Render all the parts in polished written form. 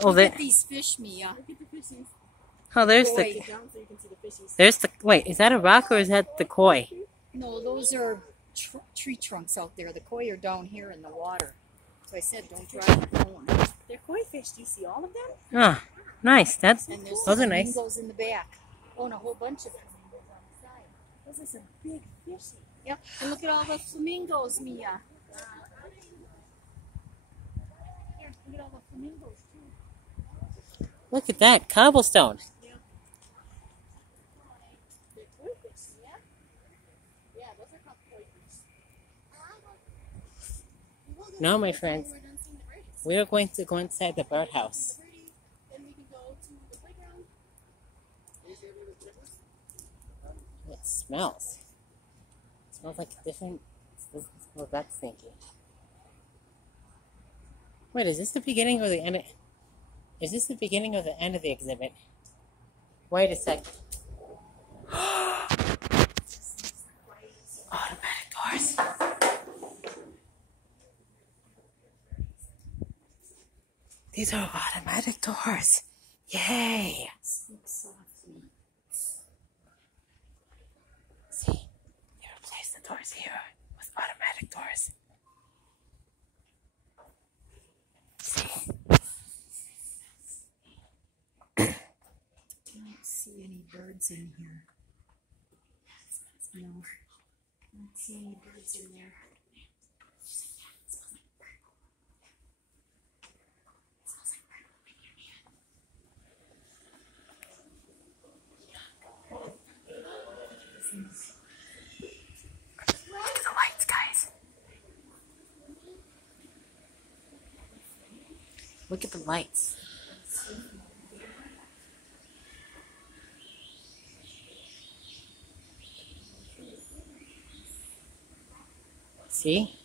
Oh, Look at these fish, Mia. Look at the fishies. Oh, there's Down so you can see the fishies. there's the, wait, is that a rock or is that the koi? No, those are tree trunks out there. The koi are down here in the water. So I said, don't drive your phone. They're koi fish. Do you see all of them? Oh, nice. And there's Those are nice. flamingos in the back. Oh, and a whole bunch of flamingos on the side. Those are some big fishies. Yep. And look at all the flamingos, Mia. Here, look at all the flamingos, too. Look at that cobblestone. Yeah. They're koi fish, yeah? Yeah, those are called koi fish. Now, my friends, we are going to go inside the birdhouse. Then we can go to the playground. It smells. It smells like a different. Well, that's stinky. Wait, is this the beginning or the end? Is this the beginning or the end of the exhibit? Wait a second. Automatic doors. These are automatic doors. Yay! Speak softly. See, you replace the doors here with automatic doors. See? I don't see any birds in here. No, I don't see any birds in there. Look at the lights, guys. Look at the lights. See?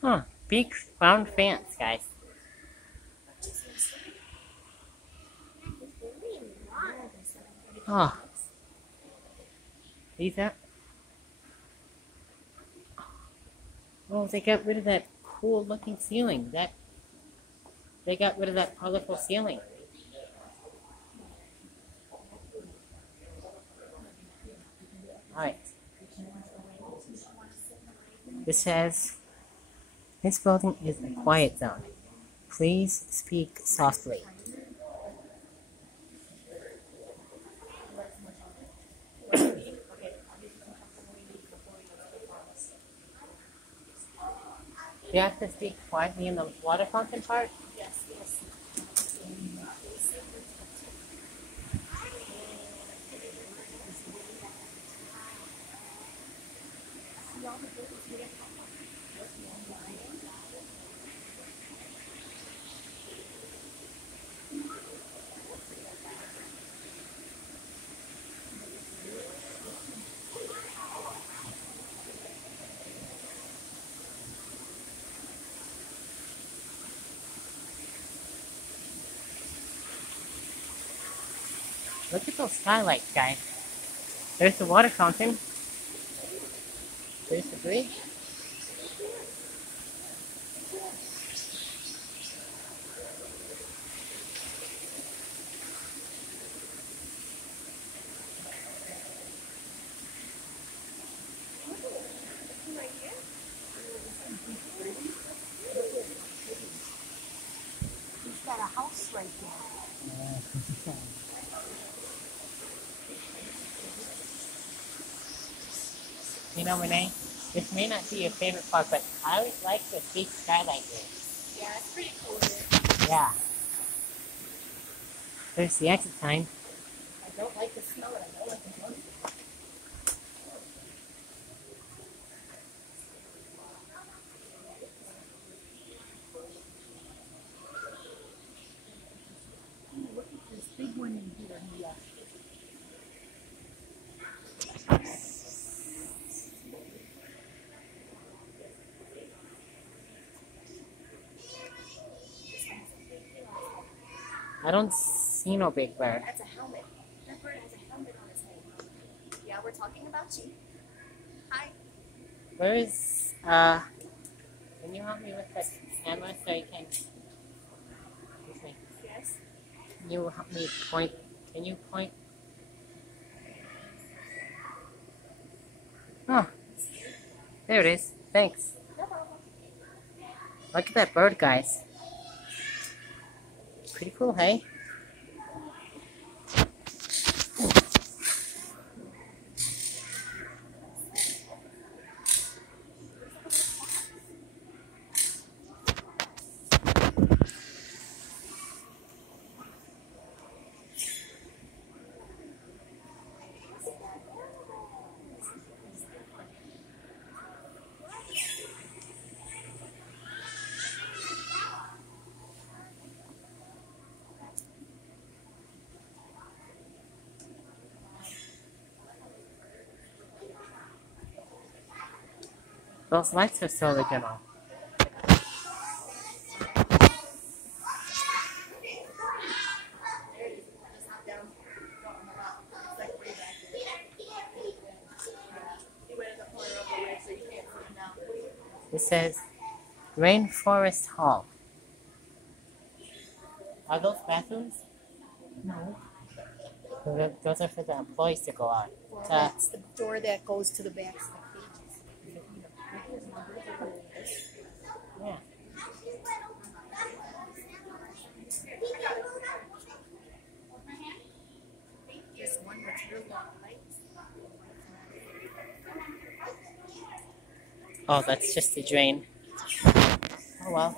Huh. Big round fans, guys. Oh. These are... Oh, they got rid of that cool looking ceiling. They got rid of that colorful ceiling. Alright. This says, this building is a quiet zone. Please speak softly. You have to speak quietly in the water fountain part? Yes, yes. Look at those skylights, guys. There's the water fountain. There's the bridge. He's got a house right there. You know, Renee, this may not be your favorite part, but I like the big skylight here. Yeah, it's pretty cool here. Yeah. There's the exit sign. I don't like the smell of it. I don't like the smell. Look at this big one in here, Mia. I don't see no big bird. That's a helmet. That bird has a helmet on his head. Yeah, we're talking about you. Hi. Where is, can you help me with that camera so you can. Excuse me. Yes. Can you help me point? Can you point? Oh, there it is. Thanks. Look at that bird, guys. Pretty cool, hey? Those lights are so original. It says Rainforest Hall. Are those bathrooms? No. Those are for the employees to go out. Well, that's the door that goes to the back of the cages. Yeah. There's one with real long lights. Oh, that's just the drain. Oh well.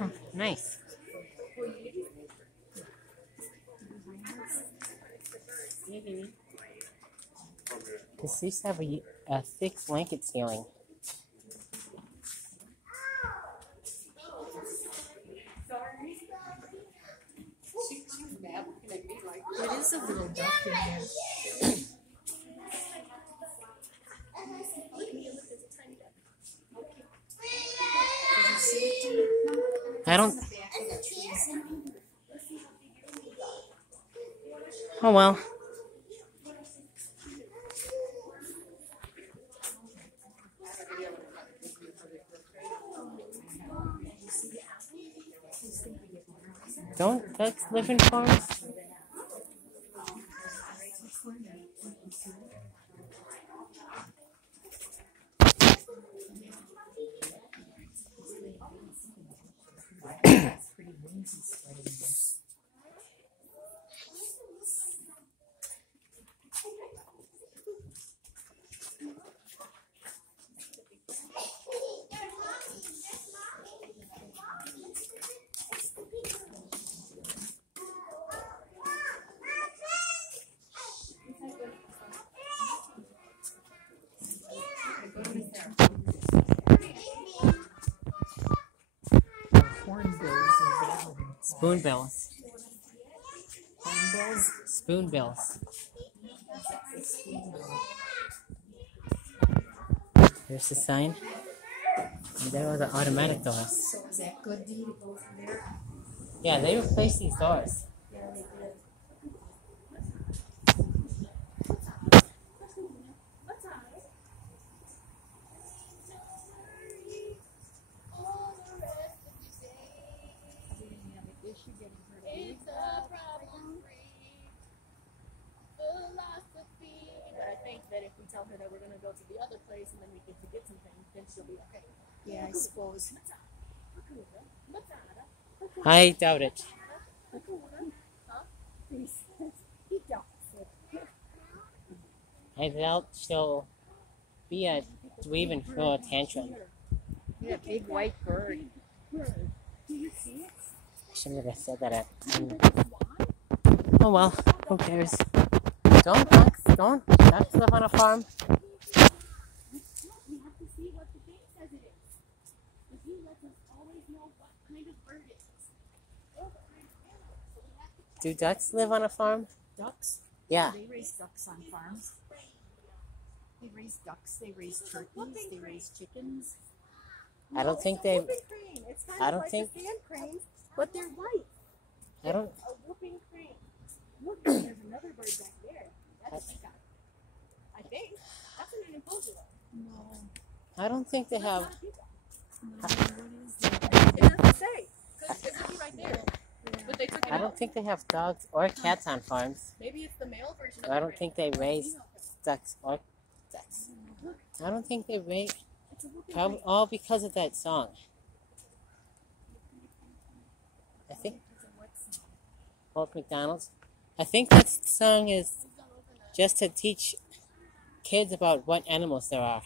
Oh, nice. This used to have a thick blanket ceiling. There is a little duck in there. Did you see it? I don't. Oh well. Don't ducks live in farms? Spoonbills. Hornbills. Spoonbills. There's the sign. And there are the automatic doors. So is that good, Dee, to go from there? Yeah, they replaced these doors. Yeah, they did. It's a problem-free philosophy. But I think that if we tell her that we're going to go to the other place and then we get to get some things, then she'll be okay. Yeah, I suppose. I doubt it. He don't. I doubt she'll be a dweeb and throw a tantrum. Yeah, big white bird. Do you see it? I shouldn't have said that. Oh well, who cares? Don't ducks live on a farm. We have to see what the thing says it is. If you let us always know what kind of bird it is. Do ducks live on a farm? Ducks? Yeah. They raise ducks on farms. They raise ducks, they raise turkeys, they raise chickens. I don't think they. It's kind I of don't like think. the sand cranes, but they're white. I don't. A whooping crane. Look, there's another bird back there. That's a peacock. I think. That's an enclosure though. No. I don't think they have. Not a peacock. No. What is that? It doesn't say. Because it would be right there. But they took it I out. don't think they have dogs or cats on farms. Maybe it's the male version of I the don't brand. think they raise ducks or ducks. I don't think they raise. It's a whooping Probably crane. all because of that song. I think Old McDonald's. I think that song is just to teach kids about what animals there are.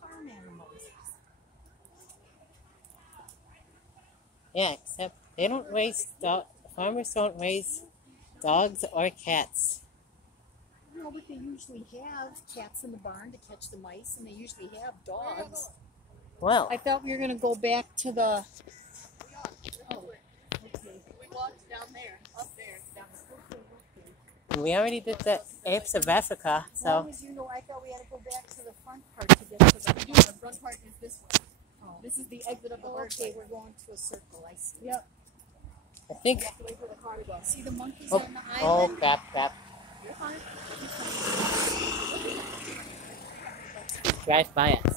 Farm animals. Yeah, except they don't raise farmers don't raise dogs or cats. No, but they usually have cats in the barn to catch the mice, and they usually have dogs. Well, I thought we were going to go back to the... Oh, Okay. we walked down there, up there, down there. we already did the apes of Africa, As long so as you know, I thought we had to go back to the front part to get to the... The front part is this way. Oh. This is the exit of the Oh, bird. okay, we're going to a circle. I see. Yep. I think. You have to wait for the car to go. See the monkeys Oh, on the oh island? crap! You're fine. Drive by us.